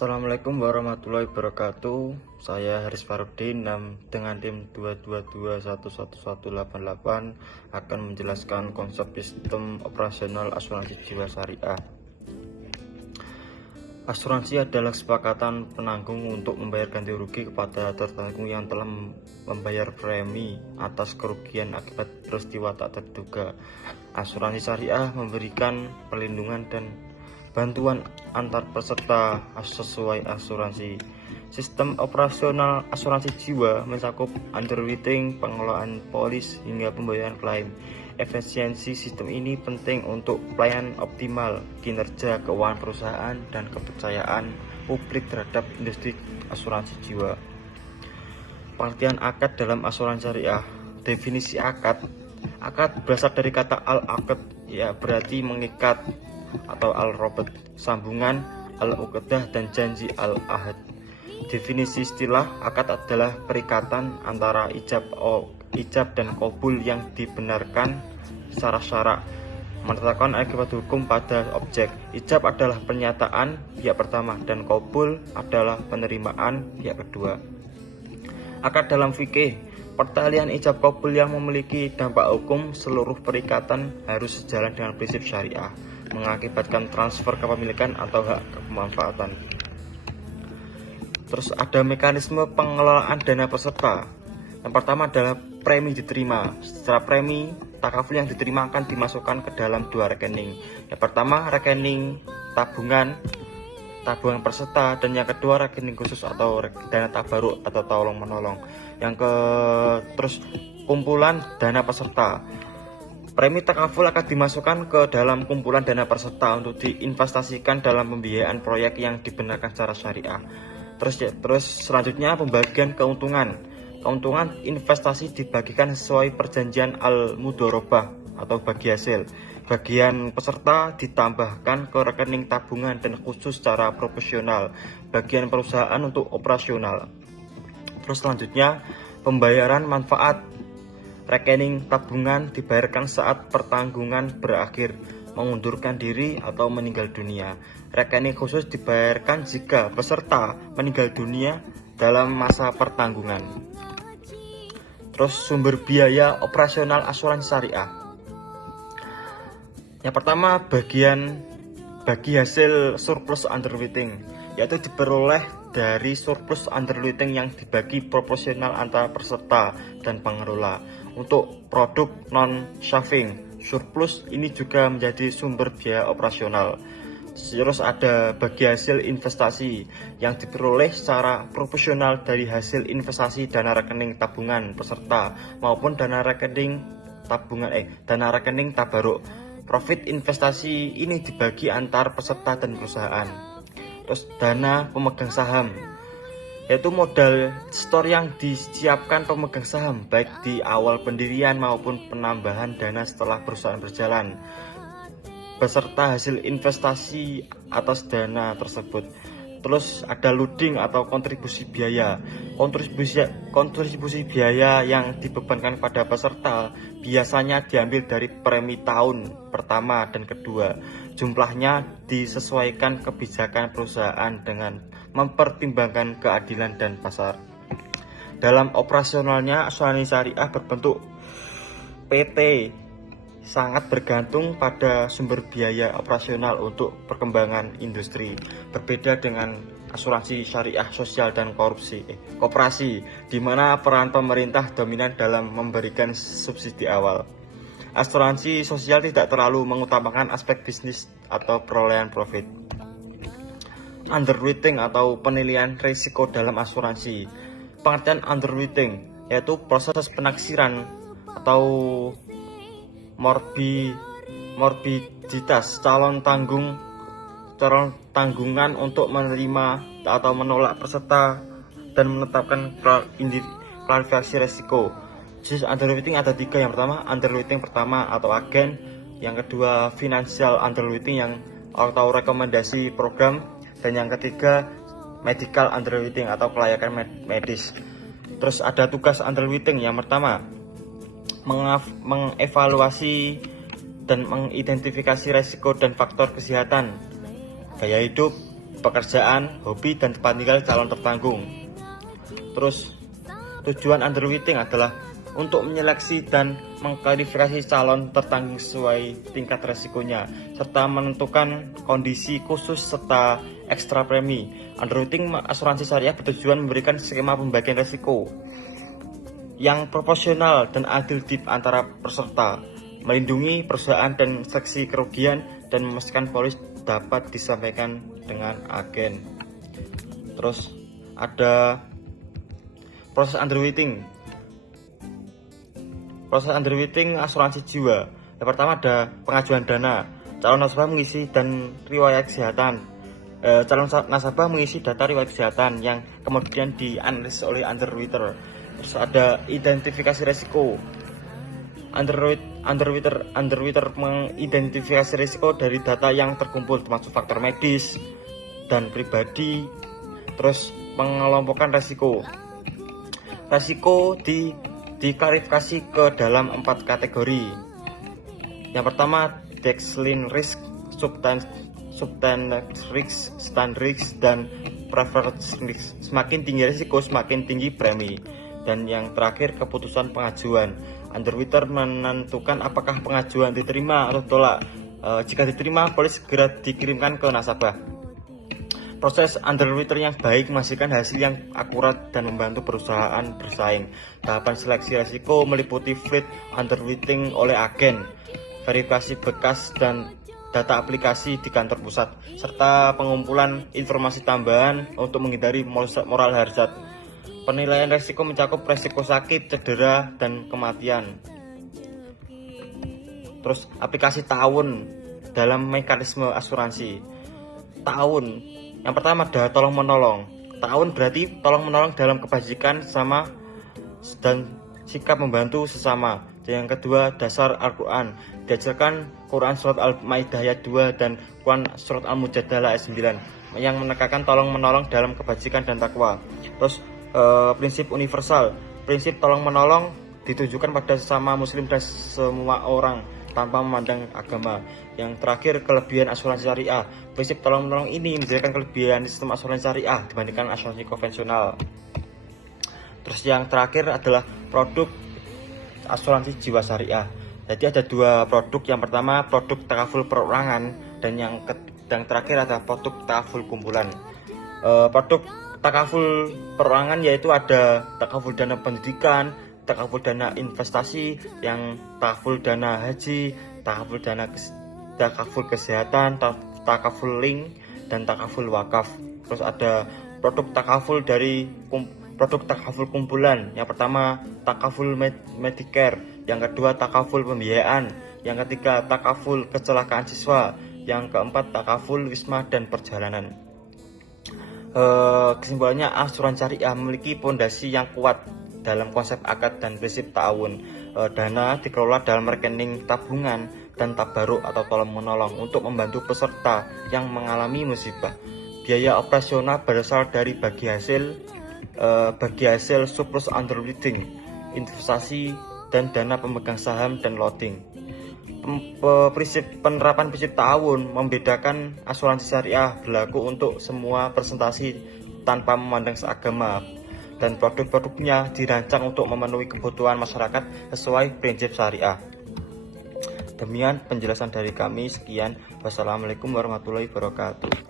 Assalamualaikum warahmatullahi wabarakatuh. Saya Haris Farudin dengan tim 222111188 akan menjelaskan konsep sistem operasional asuransi jiwa syariah. Asuransi adalah kesepakatan penanggung untuk membayar ganti rugi kepada tertanggung yang telah membayar premi atas kerugian akibat peristiwa tak terduga. Asuransi syariah memberikan perlindungan dan bantuan antar peserta sesuai asuransi. Sistem operasional asuransi jiwa mencakup underwriting, pengelolaan polis, hingga pembayaran klaim. Efisiensi sistem ini penting untuk pelayanan optimal, kinerja keuangan perusahaan, dan kepercayaan publik terhadap industri asuransi jiwa. Pengertian akad dalam asuransi syariah. Definisi akad berasal dari kata al-aqd, ya berarti mengikat, atau al-robot, sambungan, al-uqdah, dan janji al-ahad. Definisi istilah akad adalah perikatan antara ijab dan qabul yang dibenarkan secara syarak, menetapkan akibat hukum pada objek. Ijab adalah pernyataan pihak pertama dan qabul adalah penerimaan pihak kedua. Akad dalam fikih, pertalian ijab qabul yang memiliki dampak hukum. Seluruh perikatan harus sejalan dengan prinsip syariah, mengakibatkan transfer kepemilikan atau hak kemanfaatan. Terus ada mekanisme pengelolaan dana peserta. Yang pertama adalah premi diterima. Secara premi, takaful yang diterima akan dimasukkan ke dalam dua rekening. Yang pertama rekening tabungan peserta, dan yang kedua rekening khusus atau dana tabaruk atau tolong menolong. Terus kumpulan dana peserta. Premi takaful akan dimasukkan ke dalam kumpulan dana peserta untuk diinvestasikan dalam pembiayaan proyek yang dibenarkan secara syariah. Terus selanjutnya pembagian keuntungan. Keuntungan investasi dibagikan sesuai perjanjian al-mudharabah atau bagi hasil. Bagian peserta ditambahkan ke rekening tabungan dan khusus secara proporsional. Bagian perusahaan untuk operasional. Terus selanjutnya pembayaran manfaat. Rekening tabungan dibayarkan saat pertanggungan berakhir, mengundurkan diri atau meninggal dunia. Rekening khusus dibayarkan jika peserta meninggal dunia dalam masa pertanggungan. Terus sumber biaya operasional asuransi syariah. Yang pertama bagi hasil surplus underwriting, yaitu diperoleh dari surplus underwriting yang dibagi proporsional antara peserta dan pengelola. Untuk produk non-saving, surplus ini juga menjadi sumber biaya operasional. Terus ada bagi hasil investasi yang diperoleh secara proporsional dari hasil investasi dana rekening tabungan peserta maupun dana rekening tabaruk. Profit investasi ini dibagi antar peserta dan perusahaan. Terus dana pemegang saham, yaitu modal store yang disiapkan pemegang saham baik di awal pendirian maupun penambahan dana setelah perusahaan berjalan, beserta hasil investasi atas dana tersebut. Terus ada loading atau kontribusi biaya. Kontribusi biaya yang dibebankan pada peserta biasanya diambil dari premi tahun pertama dan kedua. Jumlahnya disesuaikan kebijakan perusahaan dengan mempertimbangkan keadilan dan pasar. Dalam operasionalnya, asuransi syariah berbentuk PT sangat bergantung pada sumber biaya operasional untuk perkembangan industri. Berbeda dengan asuransi syariah sosial dan koperasi, di mana peran pemerintah dominan dalam memberikan subsidi awal. Asuransi sosial tidak terlalu mengutamakan aspek bisnis atau perolehan profit. Underwriting atau penilaian risiko dalam asuransi. Pengertian underwriting yaitu proses penaksiran atau morbiditas calon tanggungan untuk menerima atau menolak peserta dan menetapkan klarifikasi risiko. Jenis underwriting ada 3. Yang pertama underwriting pertama atau agen, yang kedua financial underwriting yang atau rekomendasi program, dan yang ketiga medical underwriting atau kelayakan medis. Terus ada tugas underwriting. Yang pertama mengevaluasi dan mengidentifikasi resiko dan faktor kesehatan, gaya hidup, pekerjaan, hobi, dan tempat tinggal calon tertanggung. Terus tujuan underwriting adalah untuk menyeleksi dan mengklarifikasi calon tertanggung sesuai tingkat resikonya, serta menentukan kondisi khusus serta ekstra premi. Underwriting asuransi syariah bertujuan memberikan skema pembagian resiko yang proporsional dan adil di antara peserta, melindungi perusahaan dan seksi kerugian, dan memastikan polis dapat disampaikan dengan agen. Terus ada proses underwriting. Proses underwriting asuransi jiwa. Yang pertama ada pengajuan dana. Calon nasabah mengisi dan riwayat kesehatan. Calon nasabah mengisi data riwayat kesehatan yang kemudian dianalisis oleh underwriter. Terus ada identifikasi risiko. Underwriter mengidentifikasi risiko dari data yang terkumpul, termasuk faktor medis dan pribadi. Terus mengelompokkan risiko. Risiko diklarifikasi ke dalam 4 kategori. Yang pertama baseline risk, substandard risk, stand risk, dan preference risk. Semakin tinggi risiko, semakin tinggi premi. Dan yang terakhir keputusan pengajuan. Underwriter menentukan apakah pengajuan diterima atau tolak. Jika diterima, polis segera dikirimkan ke nasabah. Proses underwriter yang baik menghasilkan hasil yang akurat dan membantu perusahaan bersaing. Tahapan seleksi risiko meliputi fleet underwriting oleh agen, verifikasi bekas dan data aplikasi di kantor pusat, serta pengumpulan informasi tambahan untuk menghindari moral hazard. Penilaian risiko mencakup risiko sakit, cedera, dan kematian. Terus aplikasi tahun dalam mekanisme asuransi. Tahun yang pertama ada tolong menolong. Tahun berarti tolong menolong dalam kebajikan sama dan sikap membantu sesama. Yang kedua dasar Al-Quran. Diajarkan Quran surat Al-Maidah ayat 2 dan Quran surat Al-Mujadalah ayat 9 yang menekankan tolong menolong dalam kebajikan dan takwa. Terus prinsip universal. Prinsip tolong menolong ditujukan pada sesama muslim dan semua orang tanpa memandang agama. Yang terakhir kelebihan asuransi syariah. Prinsip tolong menolong ini menjadikan kelebihan sistem asuransi syariah dibandingkan asuransi konvensional. Terus yang terakhir adalah produk asuransi jiwa syariah. Jadi ada 2 produk. Yang pertama produk takaful perorangan dan yang terakhir adalah produk takaful kumpulan. Produk takaful perorangan yaitu ada takaful dana pendidikan, takaful dana investasi, yang takaful dana haji, takaful kesehatan, takaful link, dan takaful wakaf. Terus ada produk takaful dari produk takaful kumpulan. Yang pertama takaful Medicare, yang kedua takaful pembiayaan, yang ketiga takaful kecelakaan siswa, yang keempat takaful wisma dan perjalanan. Kesimpulannya asuransi syariah memiliki fondasi yang kuat dalam konsep akad dan prinsip ta'awun. Dana dikelola dalam rekening tabungan dan tabaruk atau tolong menolong untuk membantu peserta yang mengalami musibah. Biaya operasional berasal dari bagi hasil surplus underwriting, investasi, dan dana pemegang saham dan loading. Penerapan prinsip ta'awun membedakan asuransi syariah berlaku untuk semua presentasi tanpa memandang seagama, dan produk-produknya dirancang untuk memenuhi kebutuhan masyarakat sesuai prinsip syariah. Demikian penjelasan dari kami. Sekian, wassalamualaikum warahmatullahi wabarakatuh.